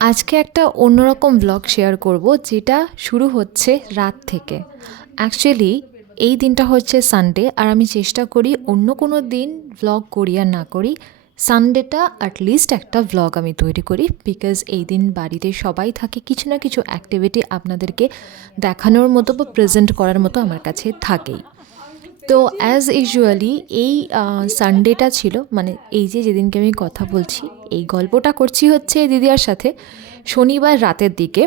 আজকে একটা অন্যরকম ব্লগ শেয়ার করব, যেটা শুরু হচ্ছে রাত থেকে। অ্যাকচুয়ালি এই দিনটা হচ্ছে সানডে, আর আমি চেষ্টা করি অন্য কোনো দিন ব্লগ করি আর না করি, সানডেটা অ্যাটলিস্ট একটা ব্লগ আমি তৈরি করি, বিকজ এই দিন বাড়িতে সবাই থাকে, কিছু না কিছু অ্যাক্টিভিটি আপনাদেরকে দেখানোর মতো বা প্রেজেন্ট করার মতো আমার কাছে থাকেই। তো অ্যাজ ইউজুয়ালি এই সানডেটা ছিল, মানে এই যে যেদিনকে আমি কথা বলছি, এই গল্পটা করছি হচ্ছে দিদিয়ার সাথে শনিবার রাতের দিকে।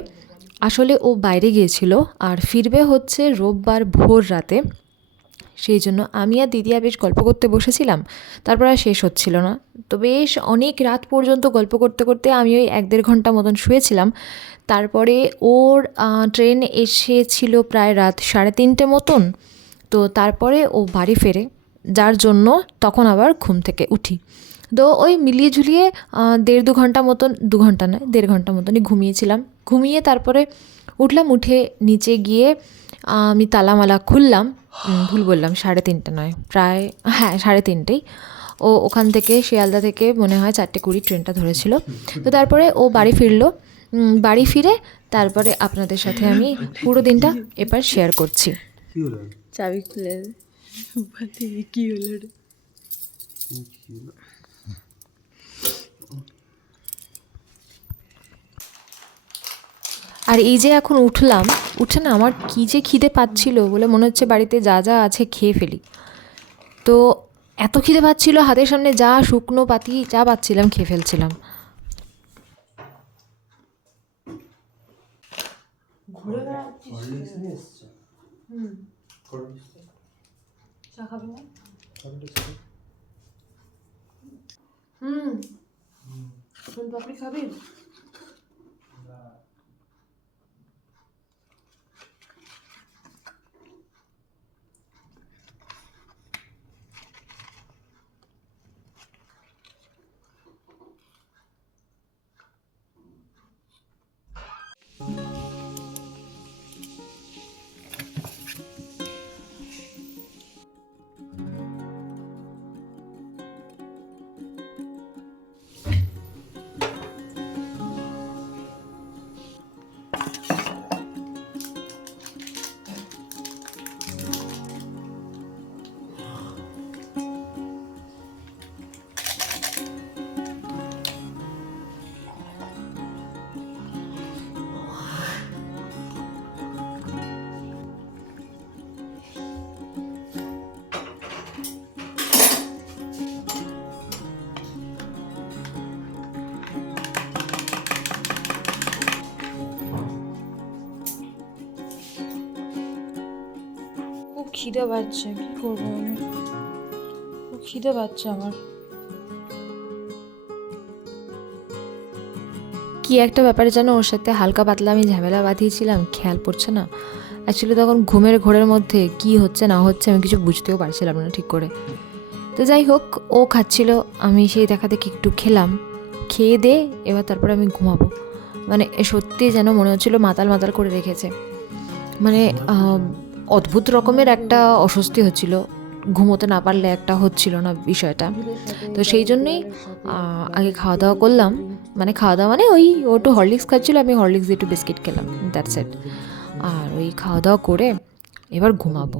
আসলে ও বাইরে গিয়েছিল আর ফিরবে হচ্ছে রোববার ভোর রাতে। সেই জন্য আমি আর দিদিয়া বেশ গল্প করতে বসেছিলাম, তারপর আর শেষ হচ্ছিল না। তো বেশ অনেক রাত পর্যন্ত গল্প করতে করতে আমি ওই 1-1.5 ঘন্টা মতন শুয়েছিলাম। তারপরে ওর ট্রেন এসেছিল প্রায় রাত 3:30 মতন। তো তারপরে ও বাড়ি ফেরে, যার জন্য তখন আবার ঘুম থেকে উঠি। তো ওই মিলিয়ে ঝুলিয়ে 1.5-2 ঘন্টা মতন, 2 ঘন্টা নয় 1.5 ঘন্টা মতনই ঘুমিয়েছিলাম। ঘুমিয়ে তারপরে উঠলাম, উঠে নিচে গিয়ে আমি তালামালা খুললাম। ভুল বললাম, 3:30 নয়, প্রায় হ্যাঁ 3:30। ও ওখান থেকে শিয়ালদা থেকে মনে হয় 4:20 ট্রেনটা ধরেছিল। তো তারপরে ও বাড়ি ফিরলো। বাড়ি ফিরে তারপরে আপনাদের সাথে আমি পুরো দিনটা এবার শেয়ার করছি। চাবি খুলে কি হলো রে? আর এই যে এখন উঠলাম, উঠে না আমার কী যে খিদে পাচ্ছিল, বলে মনে হচ্ছে বাড়িতে যা যা আছে খেয়ে ফেলি। তো এত খিদে পাচ্ছিল, হাতের সামনে যা শুকনো পাতি যা পাচ্ছিলাম খেয়ে ফেলছিলাম। ঘুরে বেড়াচ্ছিস? চা খাবি না? পাপড়ি খাবি? খুব খিদে পাচ্ছে, কি করবো আমি? খুব খিদে পাচ্ছে আমার। কি একটা ব্যাপারে যেন ওর সাথে হালকা পাতলা আমি ঝামেলা বাঁধিয়েছিলাম, খেয়াল পড়ছে না। অ্যাকচুয়ালি তখন ঘুমের ঘোরের মধ্যে কি হচ্ছে না হচ্ছে আমি কিছু বুঝতেও পারছিলাম না ঠিক করে। তো যাই হোক, ও খাচ্ছিল, আমি সেই দেখা দেখি একটু খেলাম। খেয়ে দে এবার তারপরে আমি ঘুমাবো। মানে সত্যি যেন মনে হচ্ছিল মাতাল মাতাল করে রেখেছে। মানে অদ্ভুত রকমের একটা অস্বস্তি হচ্ছিল, ঘুমোতে না পারলে একটা হচ্ছিল না বিষয়টা। তো সেই জন্যেই আগে খাওয়া দাওয়া করলাম। মানে খাওয়া দাওয়া মানে ওই ও একটু হরলিক্স খাচ্ছিলো, আমি হরলিক্স দিয়ে একটু বিস্কিট খেলাম, দ্যাটস ইট। আর ওই খাওয়া দাওয়া করে এবার ঘুমাবো।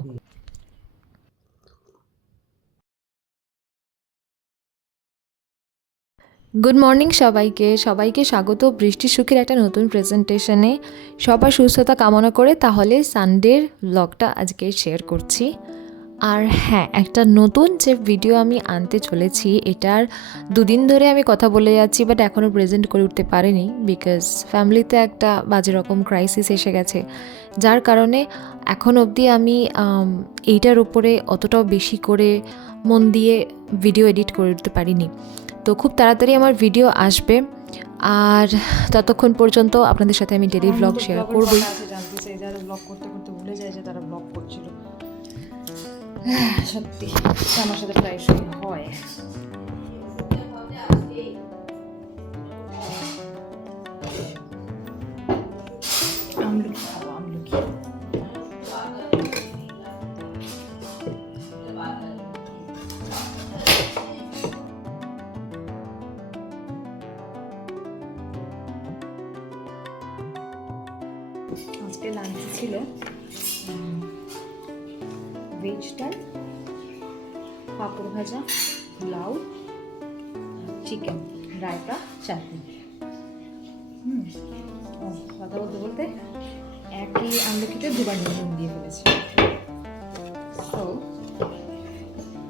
গুড মর্নিং সবাইকে, সবাইকে স্বাগত বৃষ্টি সুখের একটা নতুন প্রেজেন্টেশনে। সবার সুস্থতা কামনা করে তাহলে সানডের ব্লগটা আজকে শেয়ার করছি। আর হ্যাঁ, একটা নতুন যে ভিডিও আমি আনতে চলেছি, এটার 2 দিন ধরে আমি কথা বলে যাচ্ছি, বাট এখনও প্রেজেন্ট করে উঠতে পারিনি, বিকজ ফ্যামিলিতে একটা বাজে রকম ক্রাইসিস এসে গেছে, যার কারণে এখন অবধি আমি এইটার উপরে অতটাও বেশি করে মন দিয়ে ভিডিও এডিট করে উঠতে পারিনি। তো খুব তাড়াতাড়ি আমার ভিডিও আসবে, আর ততক্ষণ পর্যন্ত আপনাদের সাথে আমি ডেলি ব্লগ শেয়ার করবই। জানতে চাই, যারা ব্লগ করতে করতে ভুলে যায় যে তারা ব্লগ করছিল। সত্যি আমার সাথে প্রায়শই হয়। আমলকি খাবো, আমলকি। আজকে লাঞ্চে ছিল ভেজ ডাল, পাঁপড় ভাজা, লাউ, চিকেন, রায়তা, চাটনি। কথা বলতে বলতে একই আমলকিতে দুবার নুন দিয়ে ফেলেছি। তো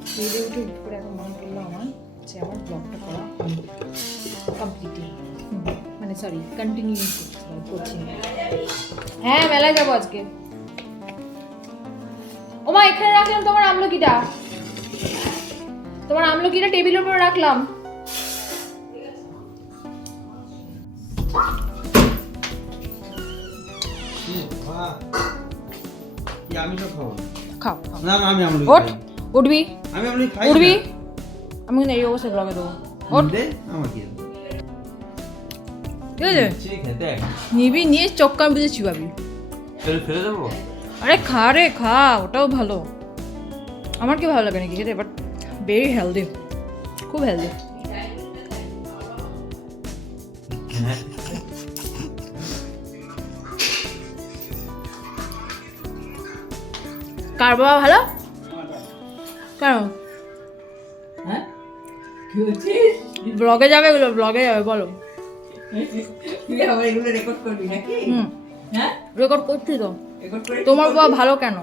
খেয়ে উঠে করে এখন মনে পড়লো আমার যে আমার ব্লগটা করা কমপ্লিটলি, মানে সরি কন্টিনিউ করছি। হ্যাঁ, মেলায় যাবো আজকে। ও মা, এখানে রাখলাম তোমার আমলকিটা, তোমার আমলকিটা টেবিলের উপর রাখলাম। আমি তো খাবো খাও না, আমি আমলকি ওঠ, উঠবি আমি আমলকি খাই উঠবি। আমি কিন্তু এই অবস্থায় ব্লগে দেবো। ওঠ, দে আমার কি ঠিক আছে? খেতে নিবি, নিয়ে চক্কার বুঝে চিবাবি। ফেলে দেবো। আরে খা রে খা, ওটাও ভালো। আমার কি ভালো লাগে নাকি খেতে, বাট ভেরি হেলদি, খুব হেলদি। কার বাবা ভালো? কেন হ্যাঁ কি হচ্ছিস? ব্লগে যাবে, এগুলো ব্লগে যাবে, বলো। তুই আবার এগুলো রেকর্ড করবি নাকি? হ্যাঁ রেকর্ড করছি তো। রেকর্ড করে তোমার বাবা ভালো কেন?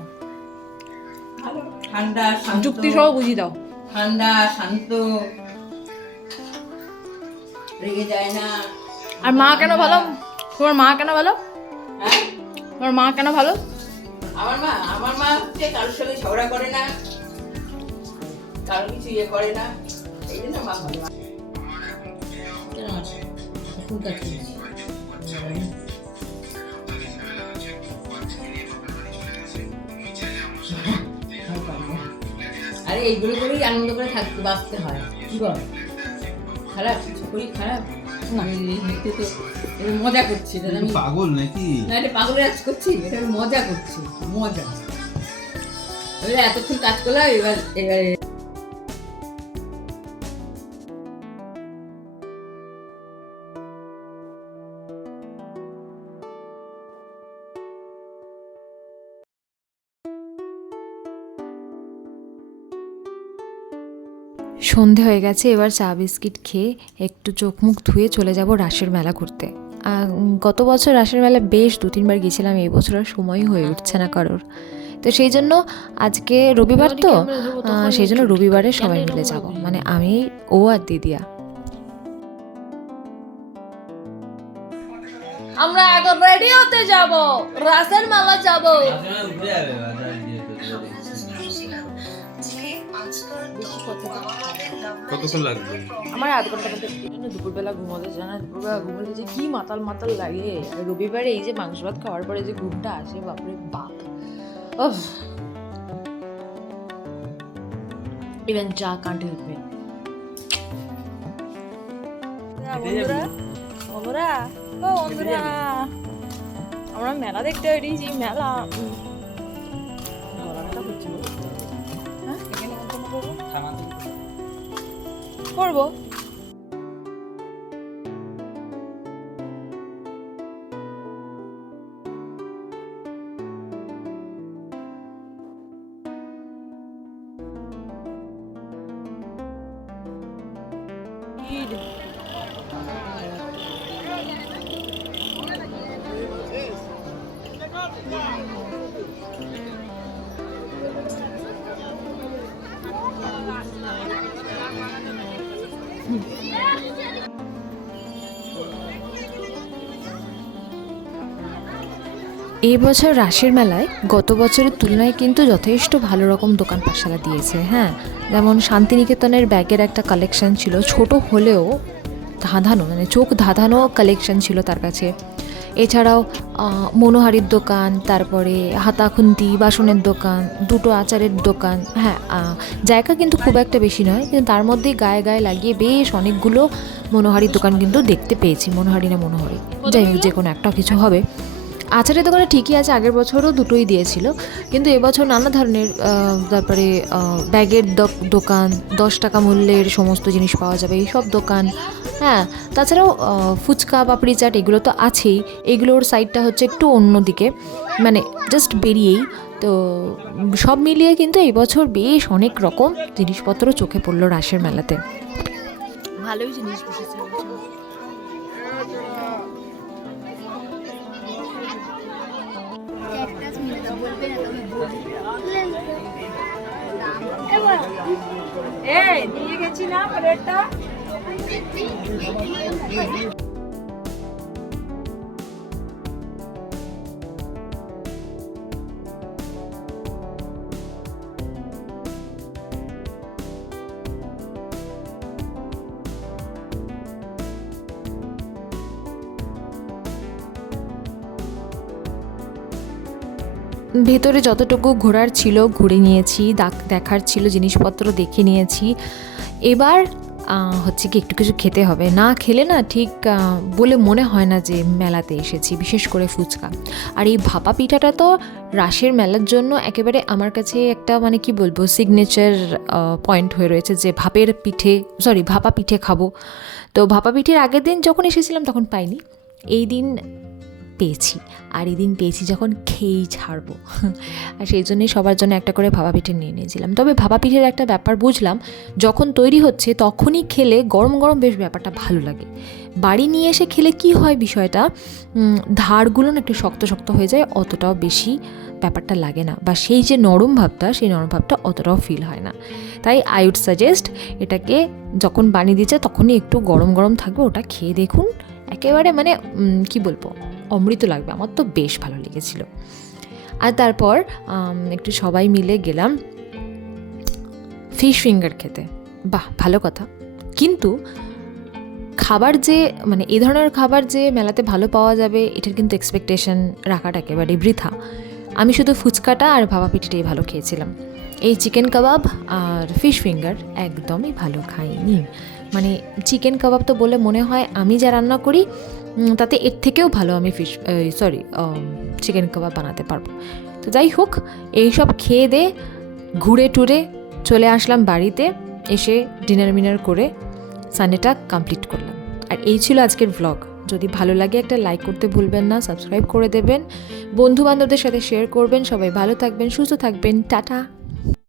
ভালো, ঠান্ডা শান্ত, যুক্তি সহ বুঝিয়ে দাও। ঠান্ডা শান্ত, রেগে যায় না। আর মা কেন ভালো? তোমার মা কেন ভালো? হ্যাঁ তোমার মা কেন ভালো? আমার মা হচ্ছে কারোর সঙ্গে ঝগড়া করে না, কারো কিছু ইয়ে করে না, এই জন্য মা ভালো। এখন কাটছিস? আরে এইগুলো করেই আনন্দ করে থাকতে বাঁচতে হয়। কি বল, খারাপ কিছু করি খারাপ না? এমনিতে তো এটা মজা করছি, এটা আমি পাগল নাকি? না, এটা পাগলের কাজ করছি, এটা আমি মজা করছি, মজা। এবারে এতক্ষণ কাজ করলাম, এবারে সন্ধে হয়ে গেছে, এবার চা বিস্কিট খেয়ে একটু চোখ মুখ ধুয়ে চলে যাব রাসের মেলা ঘুরতে। গত বছর রাসের মেলা বেশ 2-3 বার গেছিলাম, এই বছর আর সময়ই হয়ে উঠছে না কারোর। তো সেই জন্য আজকে রবিবার, তো সেই জন্য রবিবারে সবাই মিলে যাব, মানে আমি, ও আর দিদিয়া। আমরা এখন রেডি হতে যাব, রাসের মেলা যাব। কতক্ষণ লাগবে? আমার আধ ঘন্টা মধ্যে দুপুরবেলা ঘুমোতে যায় না, দুপুরবেলা ঘুমোলে যে কি মাতাল মাতাল লাগে। আর রবিবারে এই যে মাংস ভাত খাওয়ার পরে যে ঘুমটা আসে, বাপরে বাপ। ইভেন চা কান্ট হেল্প মি। বন্ধুরা বন্ধুরা ও বন্ধুরা, আমরা মেলা দেখতে বেরিয়েছি। মেলা গলাটা হচ্ছিল। হ্যাঁ, এখানে কন্টিনিউ করবো, করবো। এই বছর রাসের মেলায় গত বছরের তুলনায় কিন্তু যথেষ্ট ভালো রকম দোকান পাশালা দিয়েছে। হ্যাঁ, যেমন শান্তিনিকেতনের ব্যাগের একটা কালেকশন ছিল, ছোট হলেও ধাঁধানো, মানে চোখ ধাঁধানো কালেকশন ছিল তার কাছে। এছাড়াও মনোহারির দোকান, তারপরে হাতাখুন্তি বাসনের দোকান, দুটো আচারের দোকান। হ্যাঁ, জায়গা কিন্তু খুব একটা বেশি নয়, কিন্তু তার মধ্যেই গায়ে গায়ে লাগিয়ে বেশ অনেকগুলো মনোহারির দোকান কিন্তু দেখতে পেয়েছি। মনোহারি না মনোহারি, যাই হোক, যে কোনো একটা কিছু হবে। আচারের দোকানে ঠিকই আছে, আগের বছরও দুটোই দিয়েছিল, কিন্তু এবছর নানা ধরনের, তারপরে ব্যাগের দোকান, 10 টাকা মূল্যের সমস্ত জিনিস পাওয়া যাবে, এইসব দোকান, হ্যাঁ, তাছাড়াও ফুচকা পাপড়ি চাট এগুলো তো আছেই, এগুলোর সাইডটা হচ্ছে একটু অন্যদিকে, মানে জাস্ট বেরিয়েই। তো সব মিলিয়ে কিন্তু এই বছর বেশ অনেক রকম জিনিসপত্র চোখে পড়লো রাসের মেলাতে। ভালোই জিনিস বসেছে। নিয়ে গেছি না প্লেটটা। ভেতরে যতটুকু ঘোরার ছিল ঘুরে নিয়েছি, দেখার ছিল জিনিসপত্র দেখে নিয়েছি। এবার হচ্ছে কি একটু কিছু খেতে হবে, না খেলে না ঠিক বলে মনে হয় না যে মেলাতে এসেছি, বিশেষ করে ফুচকা। আর এই ভাপা পিঠাটা তো রাসের মেলার জন্য একেবারে আমার কাছে একটা মানে কি বলবো সিগনেচার পয়েন্ট হয়ে রয়েছে, যে ভাপা পিঠে খাবো। তো ভাপা পিঠের আগের দিন যখন এসেছিলাম তখন পাইনি, এই দিন পেয়েছি, আর এই দিন পেয়েছি যখন খেয়েই ছাড়বো। আর সেই জন্যই সবার জন্য একটা করে ভাপা পিঠে নিয়ে নিয়েছিলাম। তবে ভাপা পিঠের একটা ব্যাপার বুঝলাম, যখন তৈরি হচ্ছে তখনই খেলে গরম গরম বেশ ব্যাপারটা ভালো লাগে। বাড়ি নিয়ে এসে খেলে কি হয় বিষয়টা, ধারগুলো না একটু শক্ত শক্ত হয়ে যায়, অতটাও বেশি ব্যাপারটা লাগে না, বা সেই যে নরম ভাবটা অতটাও ফিল হয় না। তাই আই উড সাজেস্ট এটাকে যখন বানিয়ে দিচ্ছে তখনই একটু গরম গরম থাকবে, ওটা খেয়ে দেখুন, একেবারে মানে কি বলবো অমৃত লাগবে। আমার তো বেশ ভালো লেগেছিল। আর তারপর একটু সবাই মিলে গেলাম ফিশ ফিঙ্গার খেতে। বাহ, ভালো কথা। কিন্তু খাবার যে মানে এই ধরনের খাবার যে মেলাতে ভালো পাওয়া যাবে এটার কিন্তু এক্সপেকটেশন রাখাটা একেবারে বৃথা। আমি শুধু ফুচকাটা আর ভাপা পিঠিটাই ভালো খেয়েছিলাম। এই চিকেন কাবাব আর ফিশ ফিঙ্গার একদমই ভালো খাইনি। মানে চিকেন কাবাব তো বলে মনে হয় আমি যা রান্না করি তাতে এর থেকেও ভালো আমি চিকেন কাবাব বানাতে পারবো। তো যাই হোক, এইসব খেয়ে দিয়ে ঘুরে টুরে চলে আসলাম বাড়িতে, এসে ডিনার করে সানডেটা কমপ্লিট করলাম। আর এই ছিল আজকের ভ্লগ। যদি ভালো লাগে একটা লাইক করতে ভুলবেন না, সাবস্ক্রাইব করে দেবেন, বন্ধু বান্ধবদের সাথে শেয়ার করবেন। সবাই ভালো থাকবেন, সুস্থ থাকবেন, টাটা।